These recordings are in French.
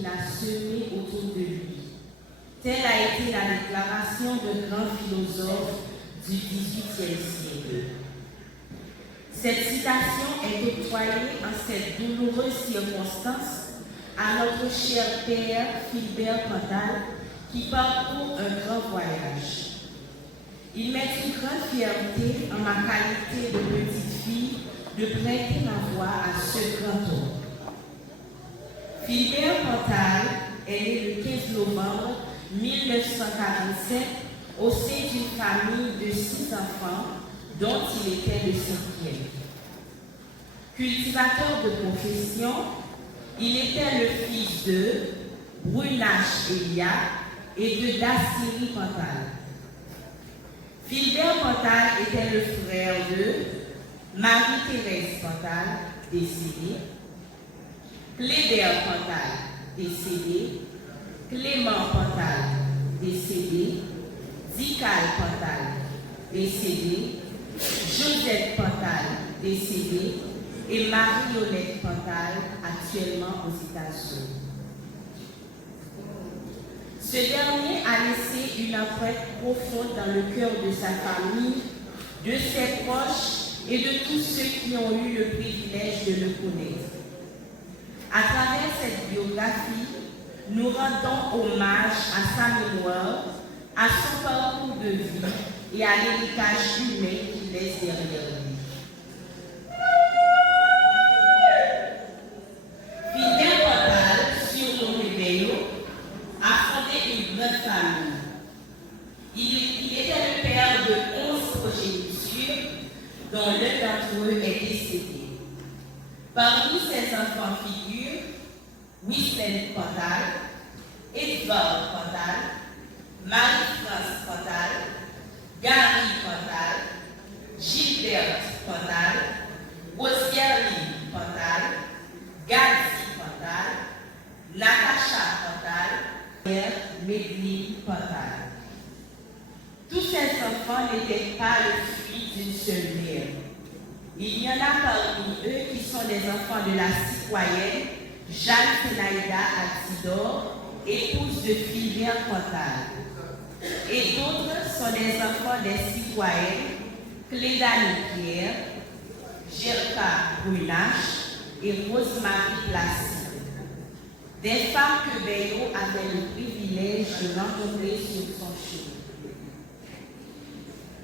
qu'il a semées autour de lui. Telle a été la déclaration de grands philosophes du XVIIIe siècle. Cette citation est octroyée en cette douloureuse circonstance à notre cher père Philibert Cantal qui parcourt un grand voyage. Il m'est une grande fierté en ma qualité de petite fille de prêter ma voix à ce grand homme. Philibert Cantal est né le 15 novembre 1947 au sein d'une famille de 6 enfants dont il était le 5e. Cultivateur de profession, il était le fils de Brunache Elia et de Dassiri Cantal. Philibert Cantal était le frère de Marie-Thérèse Cantal, décédée, Clébert Cantal, décédé, Clément Cantal, décédé, Dical Cantal, décédé, Joseph Cantal, décédé, et Marie-Olette Cantal, actuellement aux États-Unis. Ce dernier a laissé une empreinte profonde dans le cœur de sa famille, de ses proches et de tous ceux qui ont eu le privilège de le connaître. À travers cette biographie, nous rendons hommage à sa mémoire, à son parcours de vie et à l'héritage humain qu'il laisse derrière lui. Philibert Cantal, surnommé Béo, a fondé une grande famille. Il était le père de 11 progénitures, dont l'un d'entre eux est décédé. Parmi ses enfants figurent Winston Cantal, Edward Cantal, Marie-France Cantal, Gary Cantal, Gilbert Cantal, Rosière Cantal, Gadzi Cantal, Natacha Cantal, Medley Cantal. Tous ces enfants n'étaient pas le fruit d'une seule mère. Il y en a parmi eux qui sont des enfants de la citoyenne Jeanne Sénaïda Altidor, épouse de Philibert Cantal. Et d'autres sont des enfants des citoyennes Clédanie Pierre, Gerka Brunache et Rosemary Placide. Des femmes que Béo avait le privilège de rencontrer sur son chemin.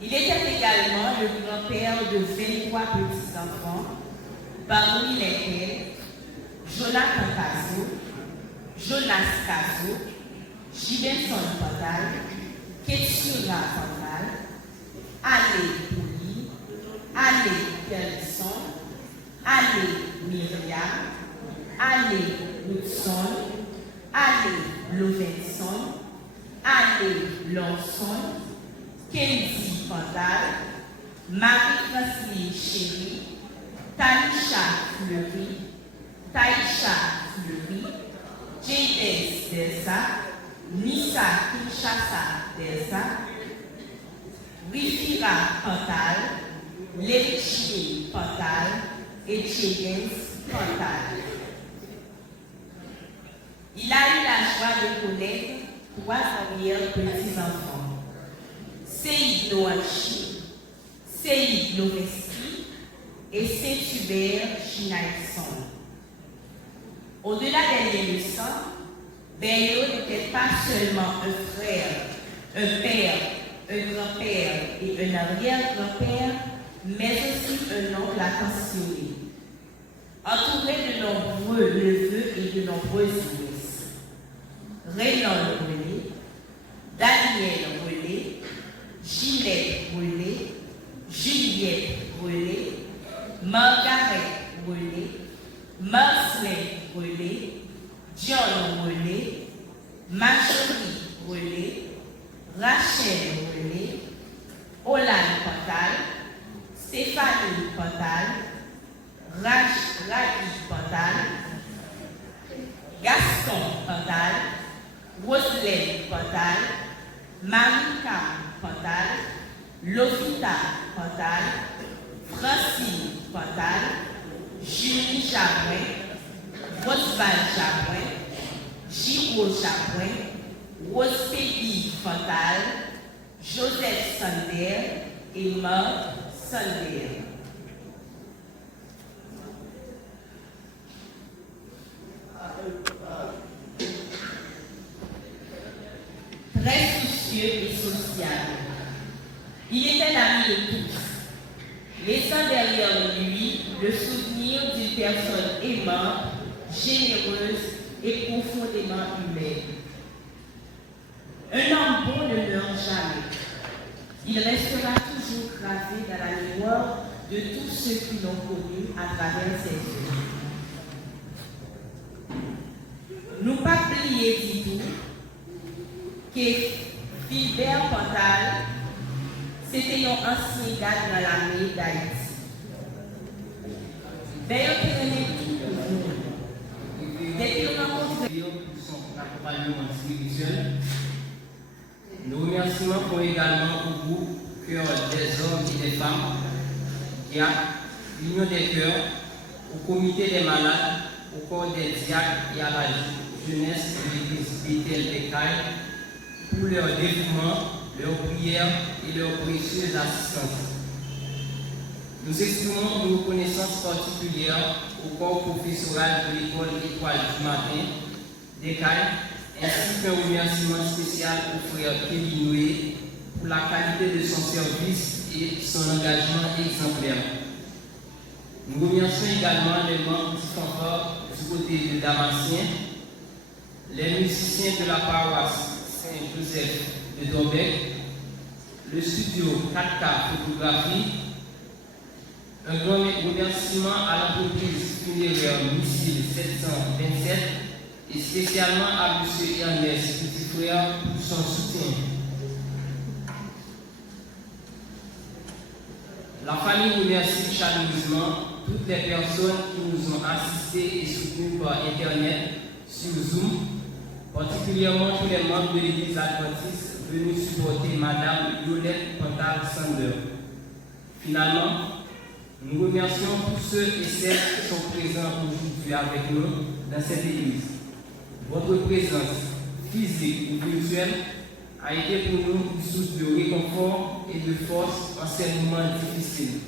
Il était également le grand-père de 23 petits-enfants, parmi lesquels Jonathan Caso, Jonas Caso, Gibenson Cantal, Ketsura Cantal, Ale Pouli, Ale Perlisson, Ale Myriam, Ale Woodson, Ale Lovenson, Ale Lawson, Kenzie Cantal, Marie-Francine Chéri, Tanisha Fleury, Taïcha Fleury, Jades Delsa, Nissa Kinshasa Delsa, Rifira Cantal, Lechi Cantal et James Cantal. Il a eu la joie de connaître 3 arrière-petits-enfants. Seyd Noachi, Seyd Noveski et Saint-Hubert Chinaïson. Au-delà des liens de sang, Béo n'était pas seulement un frère, un père, un grand-père et un arrière-grand-père, mais aussi un oncle attentionné, entouré de nombreux neveux et de nombreuses nièces. Reynold Relais, Daniel Relais, Ginette Relais, Juliette Relais, Margaret Relais, Marcelin Relais, John Relais, Marjorie Relais, Rachel Relais, Olane Cantal, Stéphanie Cantal, Radi Cantal, Gaston Cantal, Roselaine Cantal, Marika Cantal, Lovita Cantal, Francine Cantal, Julie Jabouin, Rosval Jabouin, Giraud Chapouin, Rose Peggy Fantal, Joseph Sander et Marc Sander. Très soucieux et social, il était l'ami de tous, laissant derrière lui le souvenir d'une personne aimante, généreuse et profondément humaine. Un homme bon ne meurt jamais. Il restera toujours gravé dans la mémoire de tous ceux qui l'ont connu à travers ses œuvres. Nous pas oublier du tout que Philbert Pantal, c'était un ancien gars dans l'armée d'Haïti. D'ailleurs, il aimait tout le monde. Depuis qu'on rencontre son accompagnement spirituel, nos remerciements pour également au groupe Cœur des hommes et des femmes, qui a l'Union des cœurs, au comité des malades, au corps des diacres et à la jeunesse de l'église Bethel des Cailles, pour leur dévouement, leur prière et leur précieuse assistance. Nous exprimons une reconnaissance particulière au corps professoral de l'école Étoile du Matin des Cailles, ainsi qu'un remerciement spécial au frère Kévin Noé pour la qualité de son service et son engagement exemplaire. Nous remercions également les membres du fanfare du côté de Damascien, les musiciens de la paroisse Saint-Joseph de Dombec, le studio 4K Photographie, un grand remerciement à l'entreprise funéraire Missile 727 et spécialement à M. Ernest Petit Frère pour son soutien. La famille remercie chaleureusement toutes les personnes qui nous ont assistés et soutenus par Internet, sur Zoom, particulièrement tous les membres de l'Église adventiste venus supporter Madame Violette Pantal-Sander. Finalement, nous remercions tous ceux et celles qui sont présents aujourd'hui avec nous dans cette Église. Votre présence, physique ou virtuelle, a été pour nous une source de réconfort et de force en ces moments difficiles.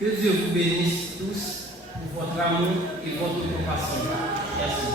Que Dieu vous bénisse tous pour votre amour et votre compassion. Merci.